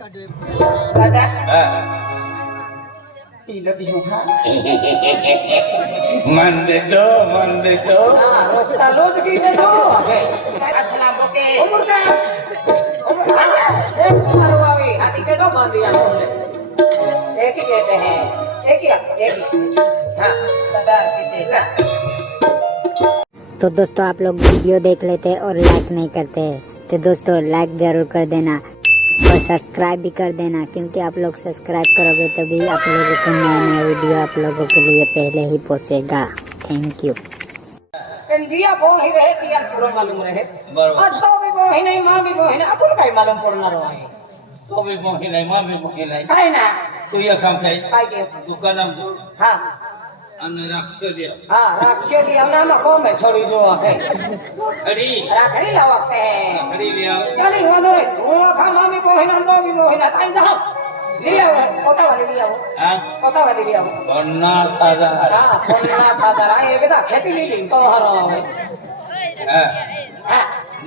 दादा हा. ती लगी हूँ हाँ मन देतो रोजता रोज की दे दो असला बोके उम्र का उम्र एक मारो आवे हाथी के दो बांध दिया तुमने एक ही कहते हैं एक ही हाँ दादा कहते हैं तो दोस्तों आप लोग वीडियो देख लेते और लाइक नहीं करते तो दोस्तों लाइक जरूर कर देना और सब्सक्राइब भी कर देना, क्योंकि आप लोग सब्सक्राइब करोगे तभी आप लोगों को नया नया वीडियो आप लोगों के लिए पहले ही पहुंचेगा। Thank you. दिया वो ही रहे दिया पूरा मालूम रहे बरोबर. और सौ भी वो ही नहीं माँ भी वो ही नहीं अपन काही मालूम पड़ना रहे तो भी मोही नाही मा भी मोही नाही काय ना तू या काम થાય काय के દુકાનમ જો हाँ અને રાખશે લ્યો हाँ राक्षसी हमना में कौन है छोड़ी जो है અડી राखड़ी लावते हैं અડી લે આવ चली वो नहीं वो खा मामी को है ना दो भी वो है ना टाइम जा ले आओ कोटा वाले ले आओ હા कोटा वाले ले आओ 50,000 हाँ बोलना सादा ये बेटा खेती ली ली तो हर હા हाँ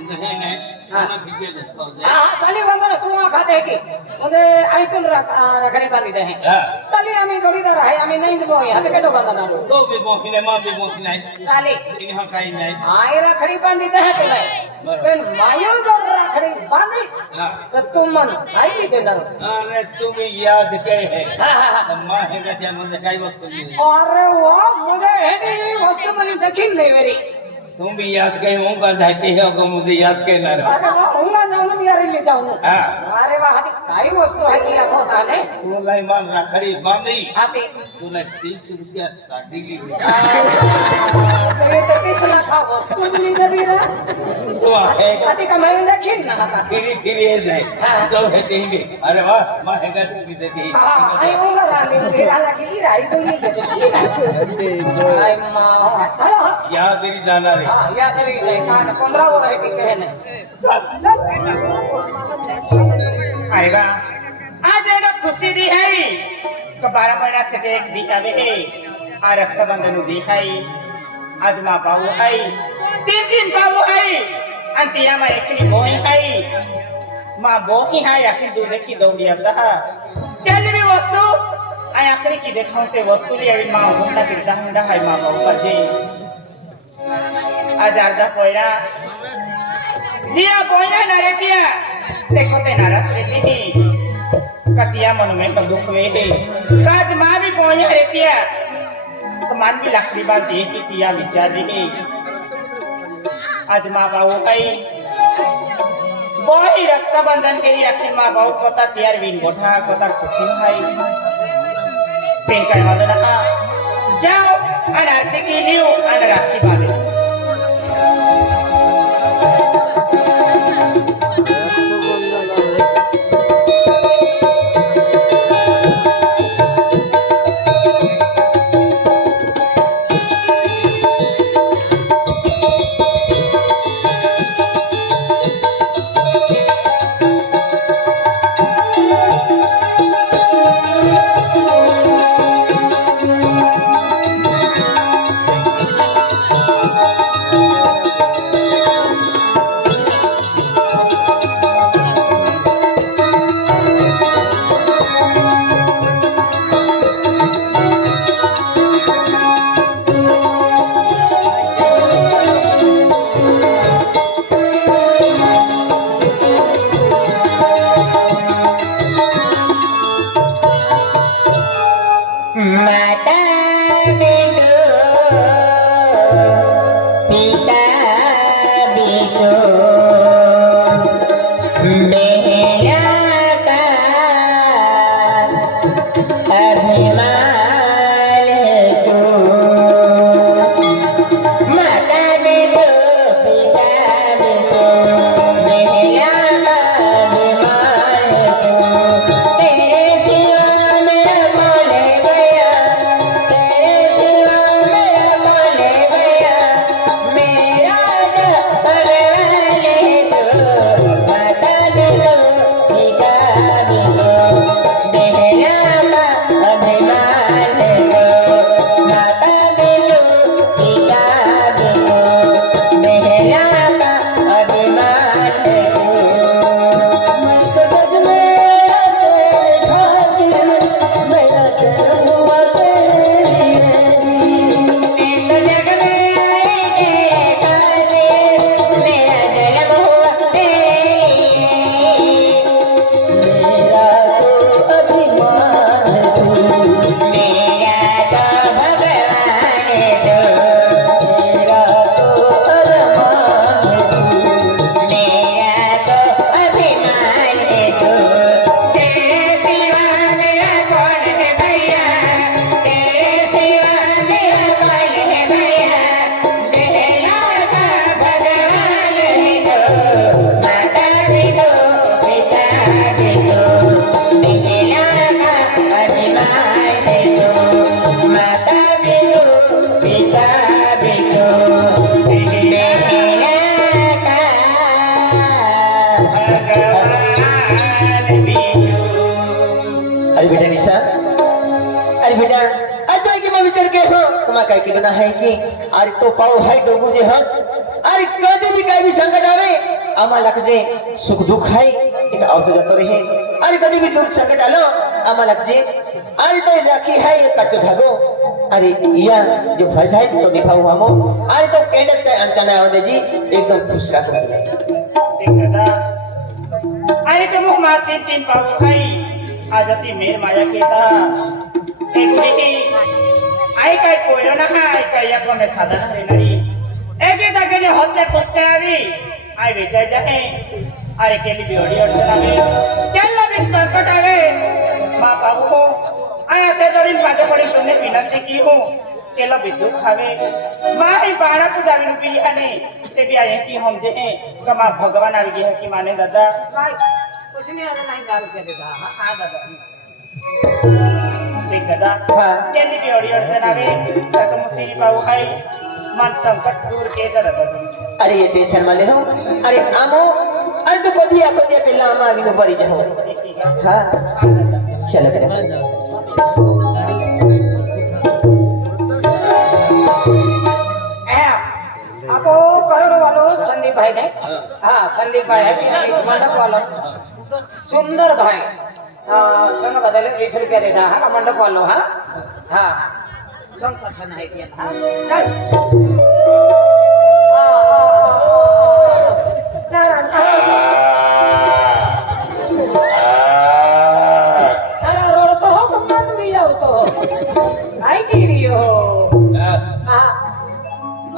નહીં નહીં हाँ મને ખીચે દે हाँ चली बंदर तू वहाँ खाते है कि मुझे आइकन रखड़ी बांधी दे हैं હા चली हमें जोड़ीदार है हमें नहीं तो यहाँ पे केटो बंदा ना તો भी મોહી નહીં मा भी મોહી નહીં चली ઇન્હા કાઈ નહીં आए रखड़ी बांधी दे है तुम्हें फिर मायूं जो रखड़ी बांधी હા तो तुम मन भाई भी देना અરે તું યાદ કે હે हाँ हाँ हाँ તમા હે કે મને કાઈ વસ્તુ નહીં अरे वो मुझे है नहीं वस्तु बनी देखी नहीं मेरी તું બી યાદ કે હું કા જાતી હે કે મુझे याद के ना रहा अरे वो हूँगा ना उन्हें यार ले जाऊँ हाँ अरे वाह हाथी भाई वस्तु है दिया होता है तू लाई मान रखड़ी बांधी हाथी तूने 30 रुपया साड़ी ली तो ये तो किस ना था वस्तु भी नहीं दे रहा तो है हाथी का मैं देखी ना था फिरी फिरी है जाए हाँ। तो है तेंगे अरे वाह मां है का तू भी देती हाँ आई हूँगा लाने मेरा लगी रही तो ये देखी आई माँ चलो क्या तेरी जाना रे हाँ याद रही नहीं कान 15 वो रहे कि कहने अरे वाह आज एडो खुशी दी है तो 12 महीना से एक दी आवे है आ रक्षाबंधन दी है आज मां बाबू है तीन बाबू है अंतिया में एकनी मोही है मां बोही है आखिर दूध की दौड़ी अब रहा चल भी वस्तु आई आखिर की देखाऊं ते वस्तु ली अभी मां होता किरता हंडा है मां बाबू पर जी आज अर्धा पोयरा जिया पोयरा नरकिया देखो ते नाराज रहती ही कतिया मन में बंदूक वे है काज मां भी पोया रहती है तो मान भी लकड़ी बात दे की तिया विचार रही आज मां बाबू आई वही रक्षाबंधन के लिए आखिर मां बाबू कोता तैयार विन गोठा कोता खुशी है पेन कर वाले ना जाओ अनारती की लियो अन राखी बांधे काय केलं ना आहे की अरे तो पाऊ हाय तो गुजे हस अरे कधी भी काय भी संकट आवे आम्हाला जे सुख दुःख आहे इथं आवतो जातो रे अरे कधी भी दुःख संकट आलं आम्हाला जे अरे तो राखी है एक कच्चो धागो अरे या जो फर्ज है तो निभाऊ हमो अरे तो केंडस काय अंचना आवदे जी एकदम खुश राखो दादा अरे ते मुख मार तीन पाऊ खाई आज ती मेर माया केता एक देखी आई काय कोयरो ना काय काय या कोणे साधा ना रेनारी एक एक आगे होते पोस्ते आवी आई विचार जाए अरे केली बिवडी अडचण आवे केला भी संकट आवे माँ बाबू को आया ते जरीन पाजे पड़ी तुमने विनंती की हो केला विद्युत खावे माँ ही 12 पुजारी नु पिली आने ते भी आए कि हम जे हैं कमा भगवान आवी गया कि माने दादा भाई कुछ नहीं आता नहीं 10 रुपया देता हाँ दादा ठीक दादा हाँ। केली बिवडी अडचण आवे तक मुक्ती पाऊ खाई मन संकट दूर के दादा अरे ये टेंशन माले हो अरे आमो अरे तो पदिया पेला आमा आवी नो बरी जाओ हां चलो बेटा अब करोड़ वालों संदीप भाई ने हाँ संदीप भाई है इस मंडप वालों सुंदर भाई संग बदले 20 रुपया देता है मंडप वालों हाँ हाँ संग पसंद है दिया हाँ चल अरे रोड तो हो कमान भी जाओ तो काय की रियो हाँ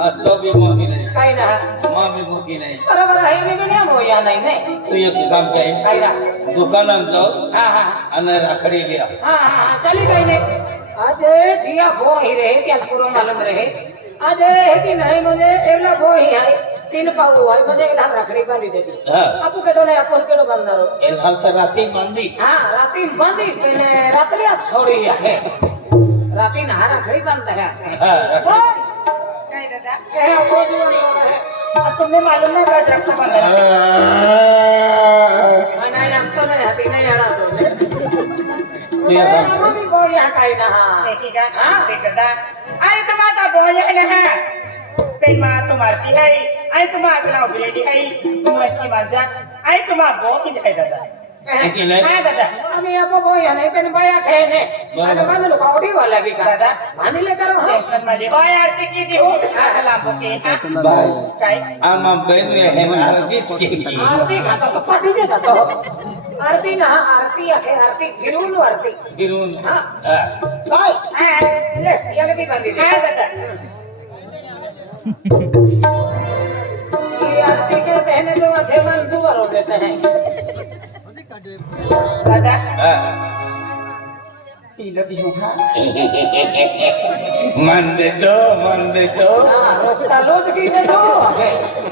असतो भी मोही नाही काय ना मामी भूकी नाही बरोबर आहे मी नाही मोया नाही नाही तू एक काम काय काय ना दुकानात जाऊ हाँ हाँ आणि राखडी लिया हाँ हाँ चली गई ने आज जिया वो ही रहे क्या पूरा मालूम रहे आज है कि नहीं मुझे एवला वो ही है 3 पाऊ है मुझे एक लाख रखड़ी बांधी देती हाँ। आपको केटो नहीं अपन केटो बंदरो एल हाल तर राती बांधी हाँ राती बांधी तेने रात्री आज छोड़ी है राती ना रखड़ी बांधता है हाँ, ओए, काय दादा ये वो जो है अब तुमने मालूम ना आज रक्षाबंधन नहीं हम तो नहीं हाथी नहीं आना तो तू ये काम हम भी वो यहाँ काई ना ठीक है ठीक दादा अरे तुम्हारा बोल है ना पेन माँ तो मारती है अरे तुम्हारा अगला उबलेटी है तुम इसकी मजा अरे तुम्हारा बहुत ही है दादा लेकिन है हाँ दादा আমি আপো বই আনে পেন বয়া খেয়ে নে আমি বান্ধে লোক ওটি वाला भी का दादा बांधी ले करो हाँ टेंशन मत ले भाई आरती की दी हो सलाम बोके बाय काय आमा बहन हे हळदीच केली आरती खाता तो पति जे तो आरती ना आरती आखे आरती फिरून आरती फिरून हाँ हा. बाय हाँ ले याले भी बांधी दे हाँ दादा ये आरती के कहने तो आखे मन दुआर हो देते हैं दादा हा. टीलो भी हो हाँ मान देतो हाँ रोजता रोज की दे दो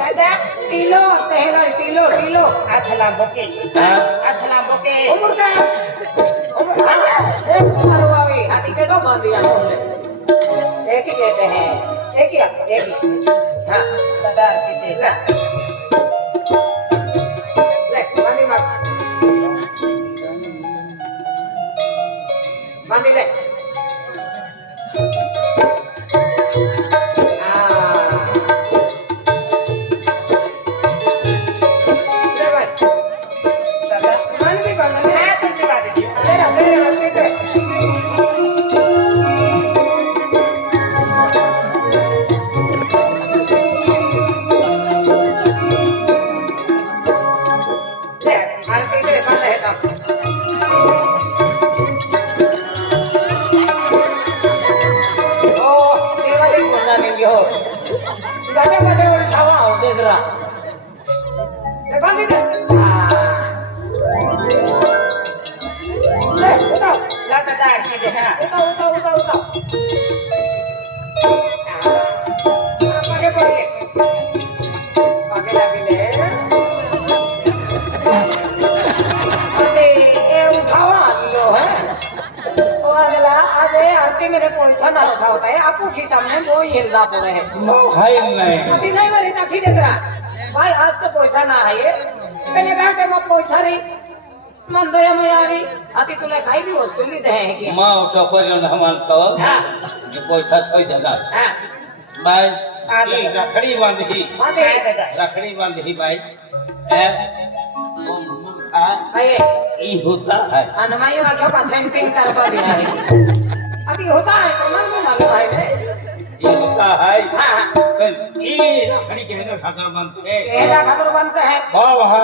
दादा टीलो तेरा टीलो टीलो सलाम बोके हाँ. सलाम बोके उम्र का उम्र एक मारो आवे हाथी के दो बांधी आपने एक ही कहते हैं एक ही हाँ दादा आरती दे ले बांधी मार बांधी ले दादा मान भी बांधना है हाँ तुम दिखा दीजिए तेरा तेरा ले आरती दे बांधा है काम ओ दिवाली बोलना नहीं हो गाने गाने उठावा हो दे जरा ले बांधी दे ले उठाओ ला दादा आरती दे हाँ उठाओ आगे बढ़िए आगे लगी ले अरे ये उठावा लो है और अगला आज आरती मेरे पैसा ना रखा होता है आपको खींचा में वो हिलना पड़े है हाय नाही आरती नहीं बनी ताकि देख रहा भाई आज तो पैसा ना है ये पहले घंटे में पैसा नहीं म्हणतोय मी आली आता तुला काही बी वस्तू लिहित आहे की मा टोपलो ना मानतो हा ये पैसा थोई दादा हा भाई ये रखड़ी बांधी माते रखड़ी बांधी भाई ए वो मूर्खा अये ये होता है आणि माई वाक्या सेंटिंग करता दिला आहे अति होता है तो मन में मालूम है ने ये होता है हाँ हाँ ये रखड़ी कहने खातर बनते हैं केला खबर बनता है वाह वाह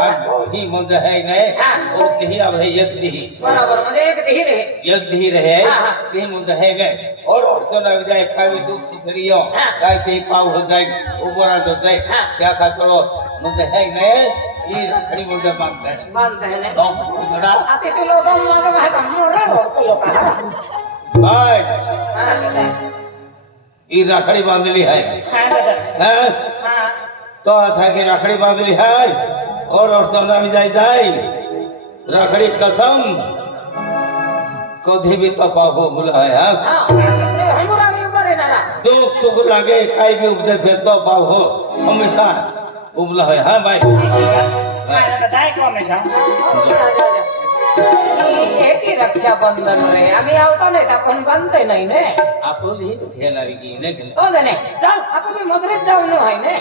आज ही मंद है ने हाँ। और कहीं अब है एक दी बराबर म्हणजे एक धीर है एक दी रहे हाँ, हाँ। कहीं मंद है गए और तो लग जाए खाली दुख सुखरियो हाँ। काय कहीं पाव हो जाए ऊपर आ जाए हाँ। क्या खातरो मंद है ने ये रखड़ी मंद मांगते हैं बनता है ने तो उधरा अति तो लोग मालूम है हम मोरा हो तो लोग भाई हां ये रखड़ी बांधली है हा दादा हैं हा तो था कि रखड़ी बांधली है और सोना भी जाए रखड़ी कसम कभी भी तो पाहो बुला है हाँ? हां हमरा भी ऊपर है ना दुख सुख लगे कहीं भी उपजे फिर तो पाहो हमेशा उबला है हाँ भाई हा दादा एक में जाऊ की रक्षाबंधन रे आम्ही आवतो नाही तर पण बनते नाही ने आपण ही घेणार की नाही घेणार हो ने चल आपण भी मजरीत जाऊ न आहे ने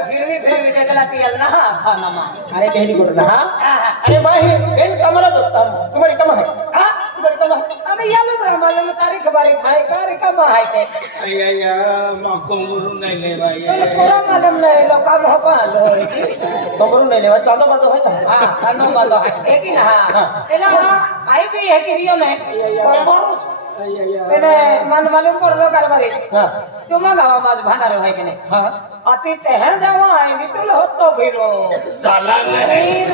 फिरवी त्याला पियल ना हा ना अरे तेहरी कुठं ना हा अरे मा हे पेन कामालाच असतात तुम्हाला कमा आहे हा तुम्हाला कमा आम्ही यालोच रामाला तारीख बारीक आहे का रे कमा आहे ते अय्या माको मुरून नाही ले भाई पुरा मालूम नाही लोक काम हो पालो कमरून नाही लेवा चांदा बांधतो आहे का हा कानो बालो आहे की ना हा एला आई भी है कि रियो ने તેને મન માલુમ કરલો કારવારી હા तुमा गावा माझ भांडार आहे की नाही હા अति तेह जावा आहे मी तुला होतो फिरो साला नहीं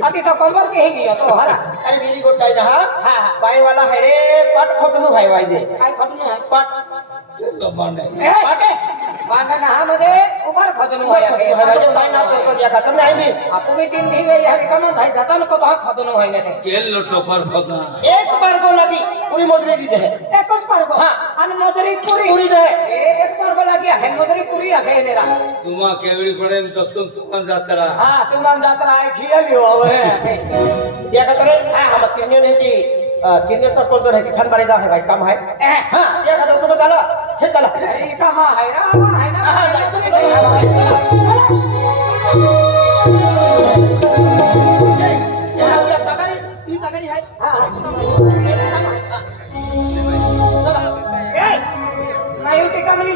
अति तो कंबर के ही गयो तो हरा अरे मेरी गोटाई ना हा हा बाई वाला है रे पट खोटनु भाई वाई दे काय खटनो आहे पट तो माने ए पाटे बांधा ना मध्ये उभार खदनो आहे भाई बाई ना तो दिया खाता नहीं भी आपण मी तीन दिवे यार कमा भाई जाता नको तो खदनो आहे ने केल लोटो पर खोदा एक बार को लगी पूरी मजूरी दी दे एकच पारगो हा. आणि मजुरी पुरी पूरी दे एक पारगो लागी आहे मजुरी पुरी आहे नेरा तुम्हा केवडी पडे तो तुम जाता रहा हा तुम्हाला जात राय खियाली हो आहे दिया खाता रे हां हम तीन ने थी तीन सर को तो है खान बारे जा है भाई काम है ए हां दिया खाता तो चला हे चला अरे कामा आहे रामा आहे ना हां जा तो नहीं या उद्या सकाळी आहे नाही होती का म्हणे